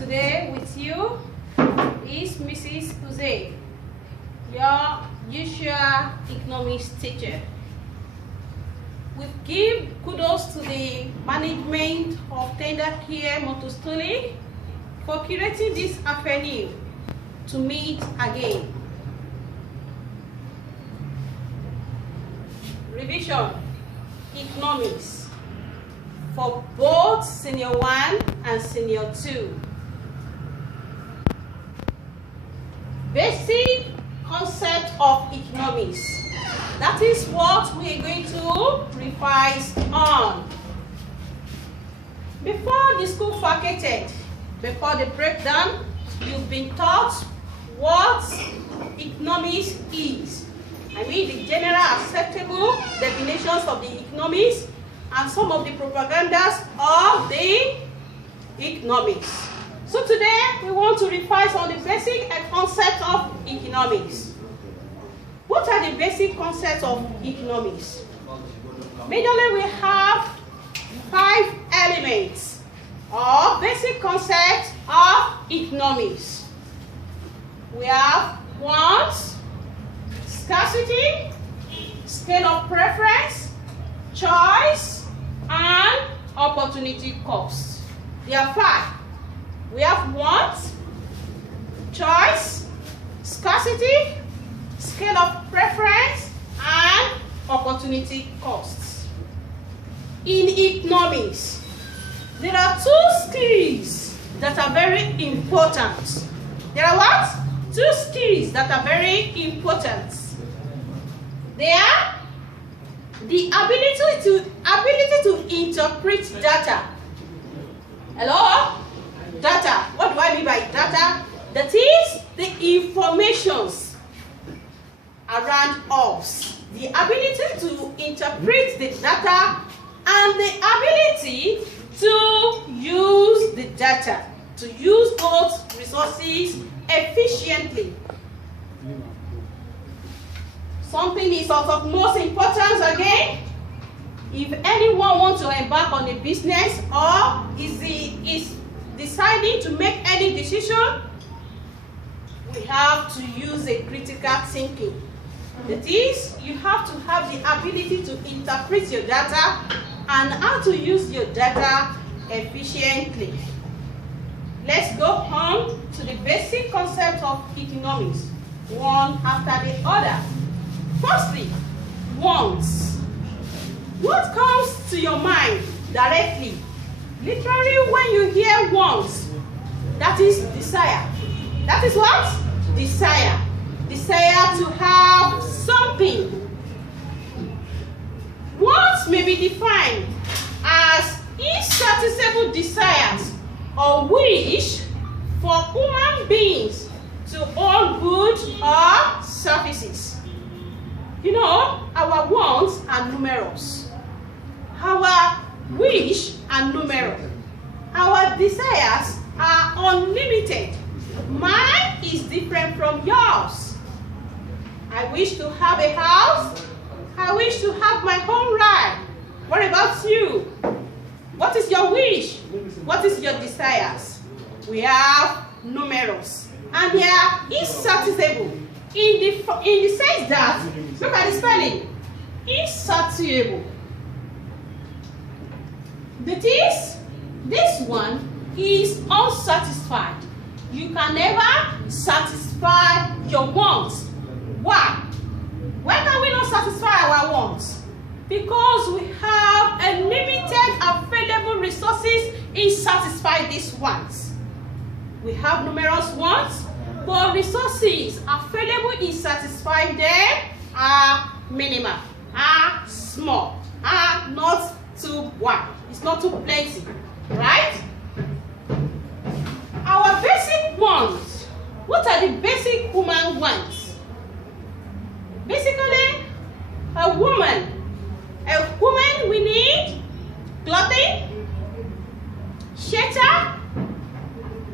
Today with you is Mrs. Husaien, your usual economics teacher. We give kudos to the management of Tender Care MOTORSTOLIC for curating this avenue to meet again. Revision economics for both Senior 1 and Senior 2. Basic concept of economics. That is what we are going to revise on. Before the school vacated, before the breakdown, you've been taught what economics is. I mean the general acceptable definitions of the economics and some of the propagandas of the economics. So today we want to revise on the basic concept of economics. What are the basic concepts of economics? Majorly we have 5 elements or basic concepts of economics. We have wants, scarcity, scale of preference, choice, and opportunity cost. There are 5. We have wants, choice, scarcity, scale of preference, and opportunity costs. In economics, there are 2 skills that are very important. There are what? 2 skills that are very important. They are the ability to interpret data. Hello? Data. What do I mean by data? That is the informations around us. The ability to interpret the data and the ability to use the data, to use those resources efficiently. Something is of utmost importance again. If anyone wants to embark on a business or is deciding to make any decision, we have to use a critical thinking. That is, you have to have the ability to interpret your data and how to use your data efficiently. Let's go on to the basic concept of economics, one after the other. Firstly, wants. What comes to your mind directly? Literally, when you hear wants, that is desire. That is what? Desire. Desire to have something. Wants may be defined as insatiable desires or wish for human beings to own goods or services. You know, our wants are numerous. Our wish are numerous. Our desires are unlimited. Mine is different from yours. I wish to have a house. I wish to have my own ride. What about you? What is your wish? What is your desires? We have numerous. And they are insatiable. In the sense that, look at the spelling, insatiable. That is, this one is unsatisfied. You can never satisfy your wants. Why? Why can we not satisfy our wants? Because we have a limited available resources in satisfying these wants. We have numerous wants, but resources available in satisfying them are minimal, are small, are not too wide. It's not too plenty, right? Our basic wants. What are the basic human wants? Basically, a woman we need clothing, shelter,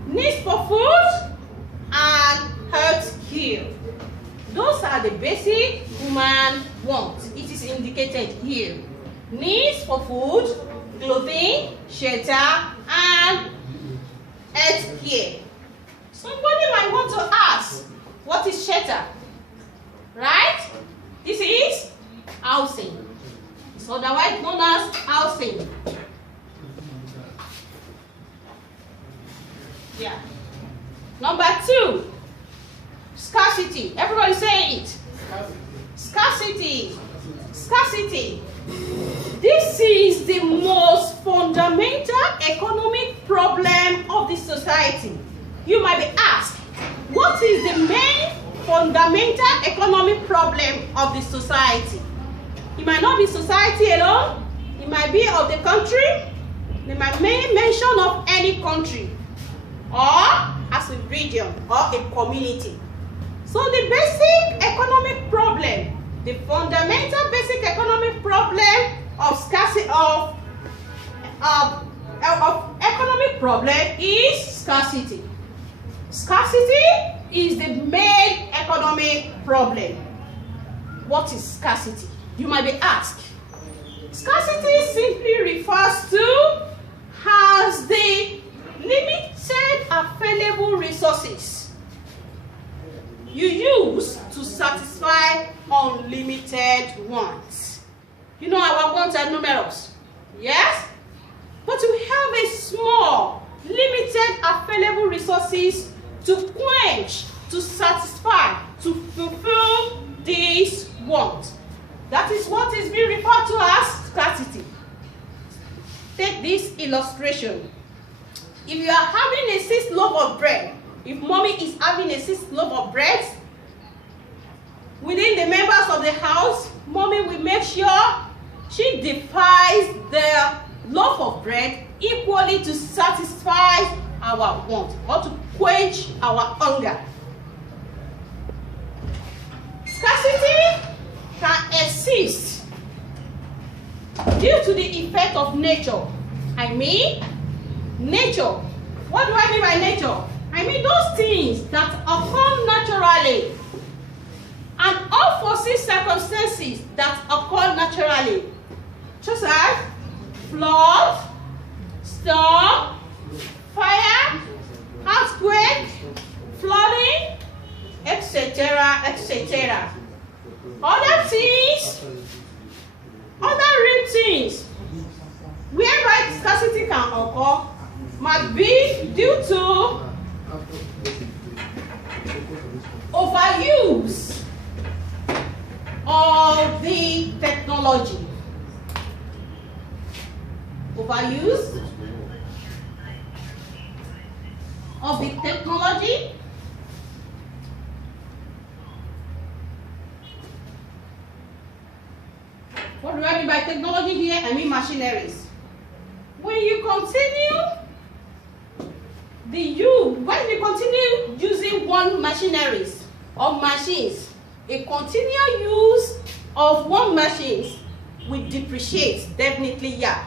needs for food, and health care. Those are the basic human wants. It is indicated here. Needs for food, clothing, shelter, and health care. Somebody might want to ask, what is shelter? Right? This is housing. It's otherwise known as housing. Yeah. Number 2, scarcity. Everybody say it. Scarcity. Scarcity. This is the most fundamental economic problem of the society. You might be asked, what is the main fundamental economic problem of the society? It might not be society alone. It might be of the country. It might be mention of any country, or as a region or a community. So the basic economic problem, the fundamental basic economic problem of scarcity of economic problem is scarcity. Scarcity is the main economic problem. What is scarcity? You might be asked. Scarcity simply refers to as the limited available resources you use to satisfy unlimited wants. You know our wants are numerous, yes? But we have a small, limited available resources to quench, to satisfy, to fulfill these wants. That is what is being referred to as scarcity. Take this illustration. If you are having a 6 loaf of bread, if mommy is having a 6 loaf of bread, within the members of the house, mommy will make sure she divides the loaf of bread equally to satisfy our want or to quench our hunger. Scarcity can exist due to the effect of nature. I mean, nature. What do I mean by nature? I mean those things that occur naturally and unforeseen circumstances that occur naturally, such as flood, storm, fire, earthquake, flooding, etc., etc. Other things, other real things, whereby scarcity can occur, might be due to overuse of the technology. Overuse of the technology. What do I mean by technology here? I mean machineries. When you continue using one machineries or machines, a continual use of one machine will depreciate, definitely, yeah.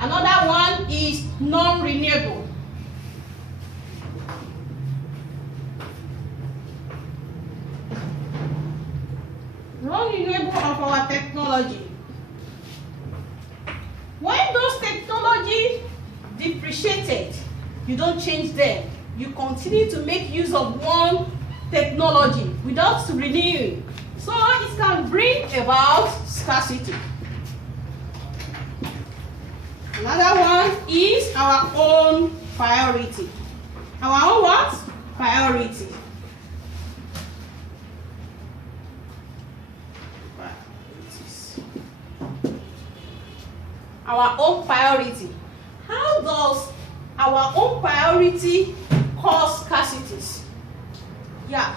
Another one is non-renewable. Non-renewable of our technology. When those technology depreciated, you don't change them. You continue to make use of one technology without renewing. So it can bring about scarcity. Another one is our own priority. Our own what? Priority. Our own priority. How does our own priority cause scarcities? Yeah.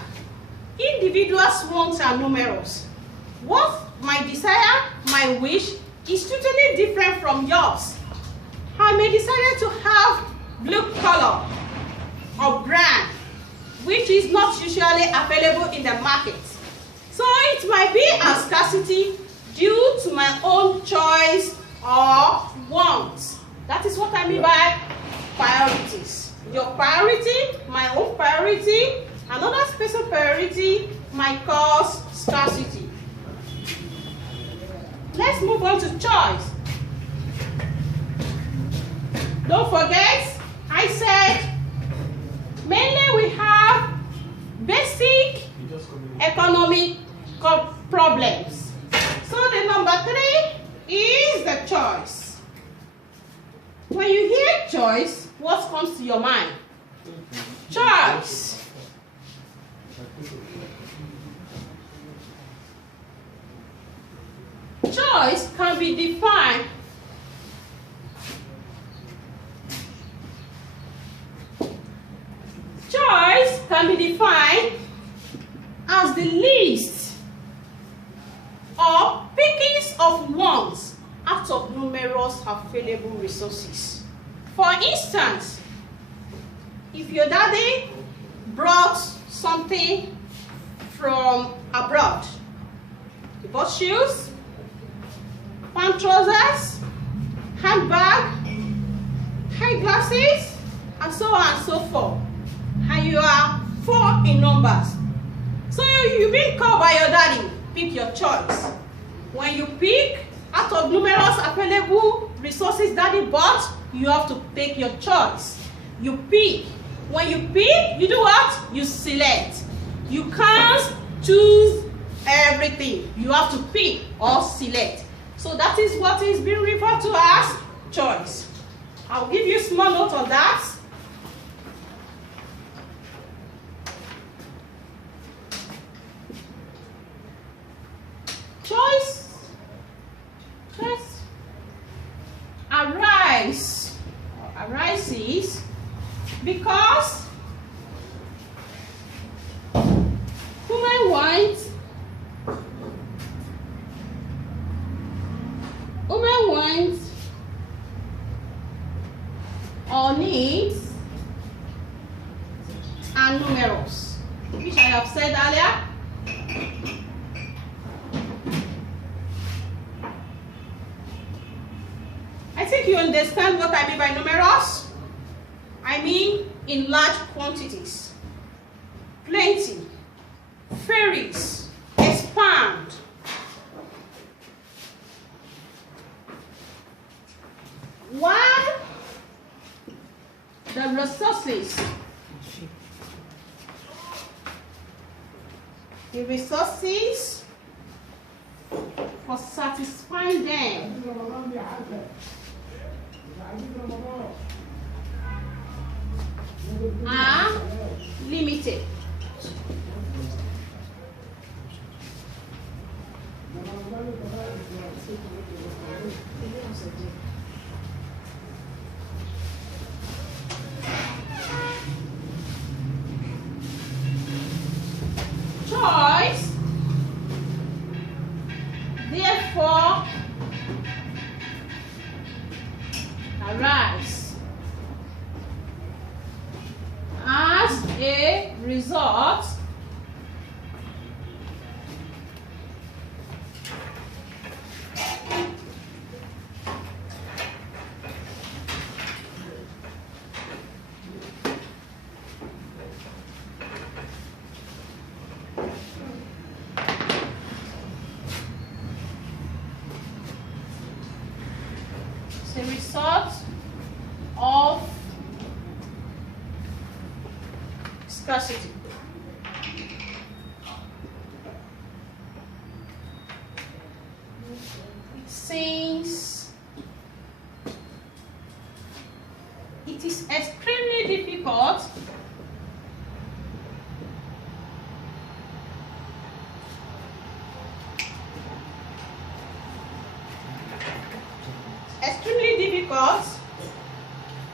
Individuals' wants are numerous. What my desire, my wish, is totally different from yours. I may desire to have blue color or brand, which is not usually available in the market. So it might be a scarcity due to my own choice or wants. That is what I mean by priorities. Your priority, my own priority, another special priority might cause scarcity. Let's move on to choice. Don't forget, I said mainly we have basic economic problems. So the number 3 is the choice. When you hear choice, what comes to your mind? Choice. Choice can be defined as the list or pickings of ones out of numerous available resources. For instance, if your daddy brought something from abroad, you bought shoes, pant trousers, handbag, eyeglasses, and so on and so forth. And you are 4 in numbers. So you've been called by your daddy, pick your choice. When you pick out of numerous available resources daddy bought, you have to take your choice. You pick. When you pick, you do what? You select. You can't choose everything. You have to pick or select. So that is what is being referred to as choice. I'll give you a small note on that. Choice arises because human wants or needs are numerous, which I have said earlier. I think you understand what I mean by numerous. I mean in large quantities, plenty, varies, expand. While the resources for satisfying them are limited. Choice, therefore, arise as a result of scarcity. Since it is extremely difficult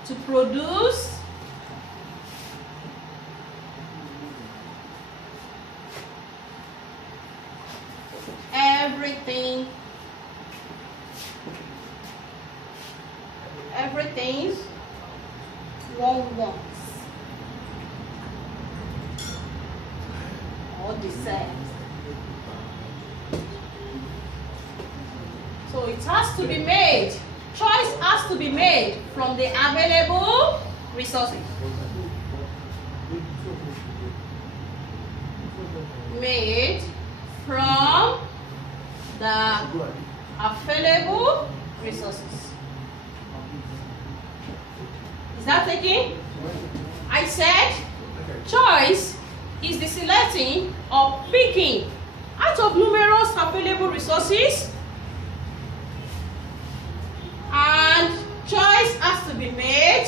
to produce everything one wants or desires. So it has to be made. Choice has to be made from the available resources. Made from the available resources. Is that taken? I said choice is the selecting or picking out of numerous available resources, and choice has to be made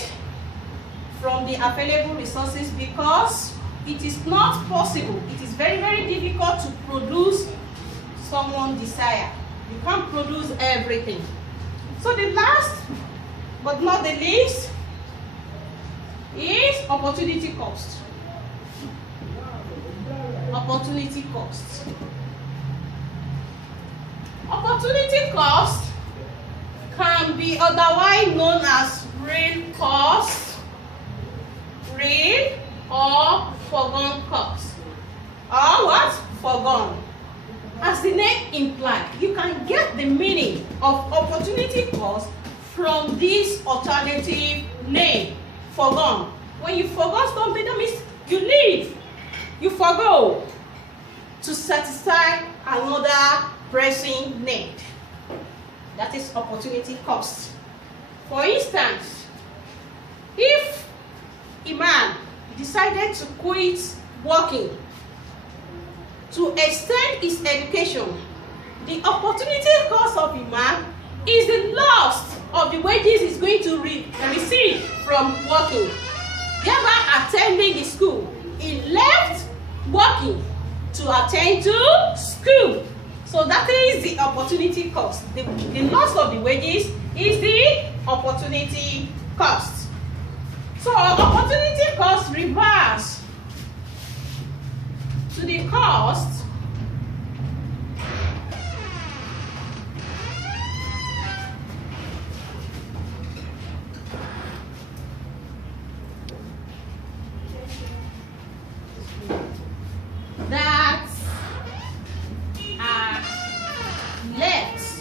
from the available resources because it is not possible. It is very, very difficult to produce someone's desire. You can't produce everything. So the last but not the least is opportunity cost. Opportunity cost. Opportunity cost can be otherwise known as real cost, real or foregone cost. Or what? Foregone. As the name implies, you can get the meaning of opportunity cost from this alternative name, foregone. When you forgo something, that means you leave, you forgo to satisfy another pressing need. That is opportunity cost. For instance, if a man decided to quit working to extend his education, the opportunity cost of a man is the loss of the wages he's going to receive from working. Thereby attending the school, he left working to attend to school. So that is the opportunity cost. The loss of the wages is the opportunity cost. So opportunity cost reverse to the cost that are left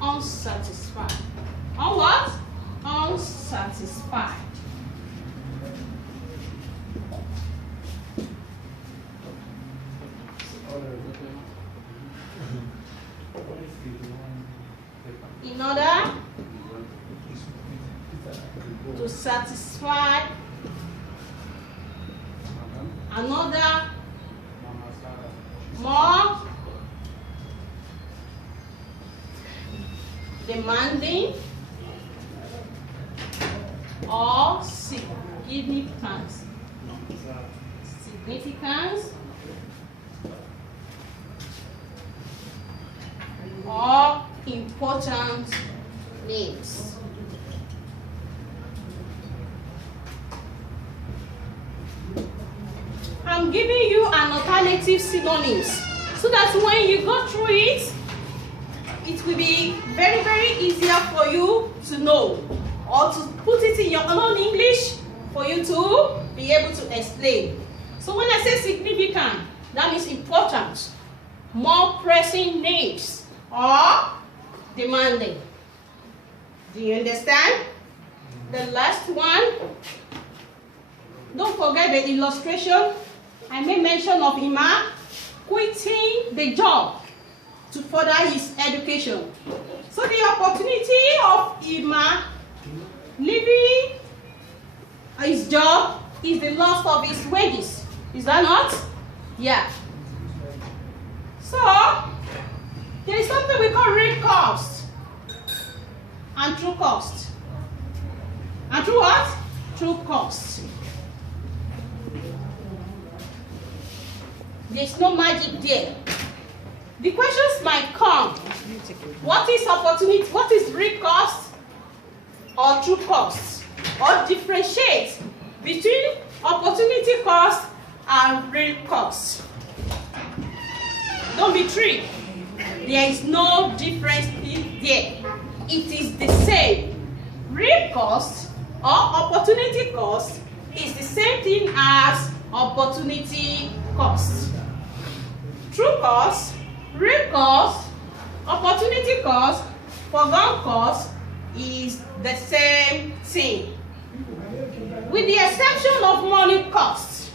unsatisfied. On what? Unsatisfied. In order to satisfy another more demanding or significance or important needs. I'm giving you an alternative synonyms so that when you go through it, it will be very, very easier for you to know, or to put it in your own English for you to be able to explain. So when I say significant, that means important, more pressing needs, or demanding. Do you understand? The last one, don't forget the illustration. I made mention of Ima quitting the job to further his education. So the opportunity of Ima leaving his job is the loss of his wages. Is that not? Yeah. So there is something we call real cost and true cost. And true what? True cost. There's no magic there. The questions might come. What is opportunity? What is real cost or true cost? Or differentiate between opportunity cost and real cost. Don't be tricked. There is no difference there. It is the same. Real cost or opportunity cost is the same thing as opportunity cost. True cost, real cost, opportunity cost, foregone cost is the same thing. With the exception of money cost.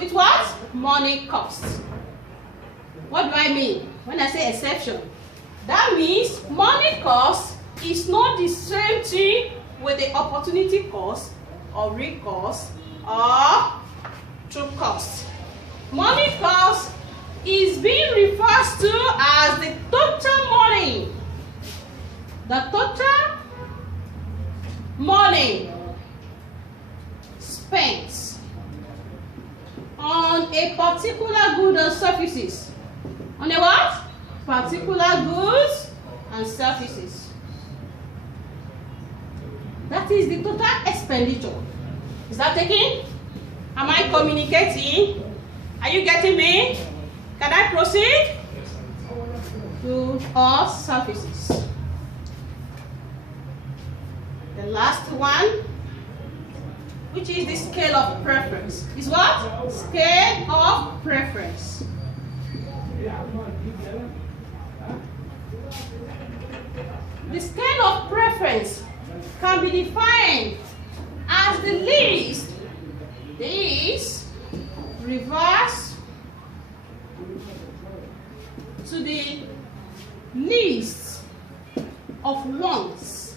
With what? Money cost. What do I mean when I say exception? That means money cost is not the same thing with the opportunity cost or real cost or true cost. Money cost is being referred to as the total money. The total money spent on a particular good or services. On a what? Particular goods and services. That is the total expenditure. Is that taking? Am I communicating? Are you getting me? Can I proceed? Goods or services. The last one, which is the scale of preference. Is what? Scale of preference. The scale of preference can be defined as the least, this reverse to the least of wants.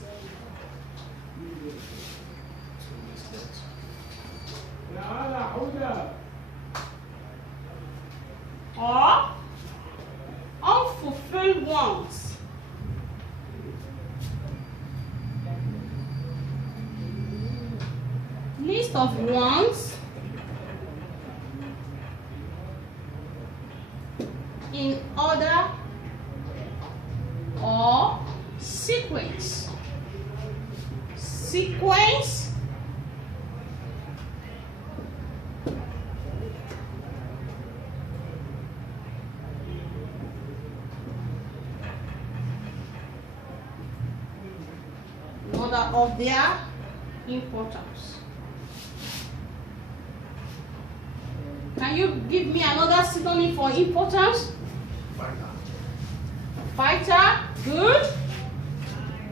Or unfulfilled wants. List of wants in order or sequence. Sequence in order of their importance. Can you give me another synonym for importance? Vital, good,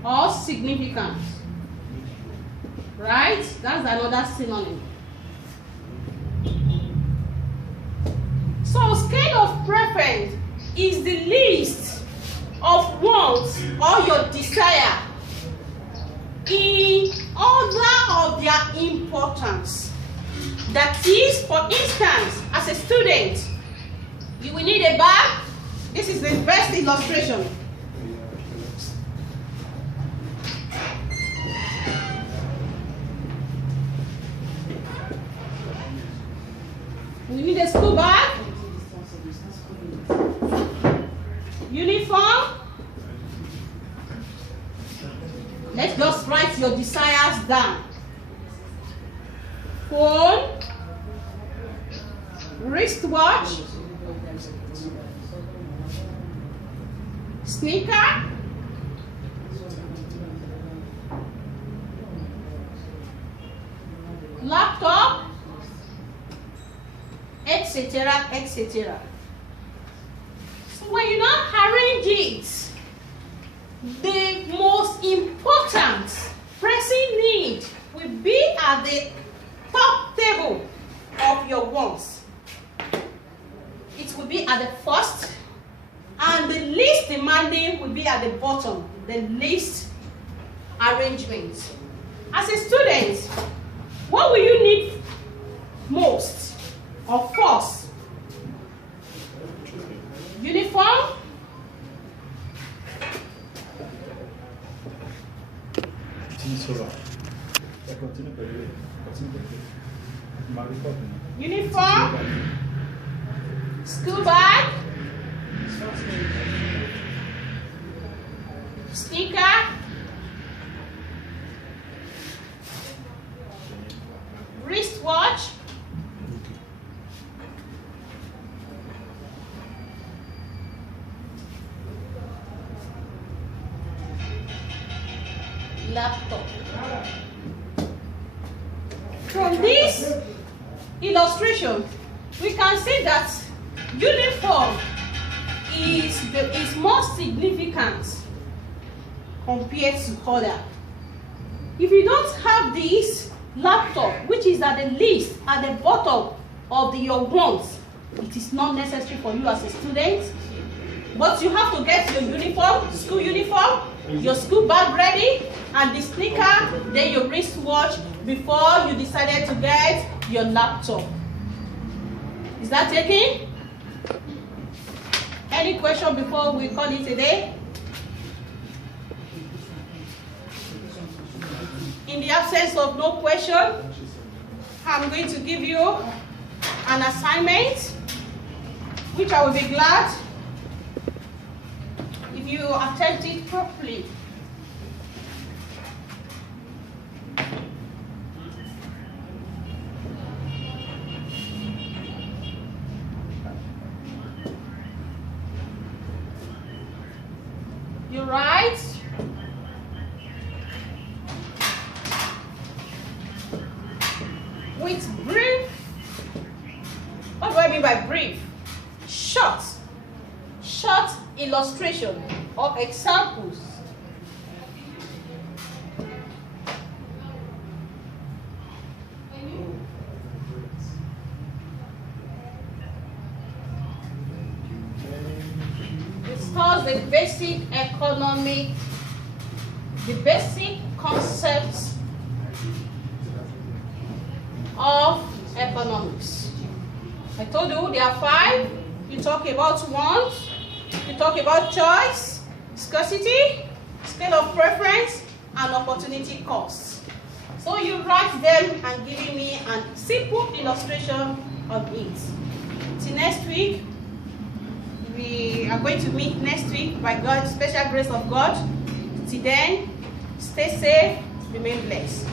or significant? Right? That's another synonym. So, scale of preference is the list of wants or your desire in order of their importance. That is, for instance, as a student, you will need a bag. This is the best illustration. We need a school bag, uniform. Let's just write your desires down. Phone, wristwatch, sneaker, laptop, etc., etc. So when you now arrange it, the most important pressing need will be at the top table of your wants. It will be at the first, and the least demanding will be at the bottom, the least arrangement. As a student, what will you need most or first? Uniform, uniform, school bag, sneaker, wristwatch, laptop. From this illustration, we can see that uniform is more significant compared to other. If you don't have this laptop, which is at the least at the bottom of your wants, it is not necessary for you as a student. But you have to get your uniform, school uniform, your school bag ready, and the sneaker, then your wristwatch before you decided to get your laptop. Is that taken? Any question before we call it a day? In the absence of no question, I'm going to give you an assignment, which I will be glad if you attempt it properly. You write with brief. What do I mean by brief? Short illustration or examples. Discuss the basic economic, the basic concepts of economics. I told you there are 5. You talk about want, you talk about choice, scarcity, scale of preference, and opportunity cost. So you write them and give me a simple illustration of it. Till next week, we are going to meet next week by God's special grace of God. Till then, stay safe, remain blessed.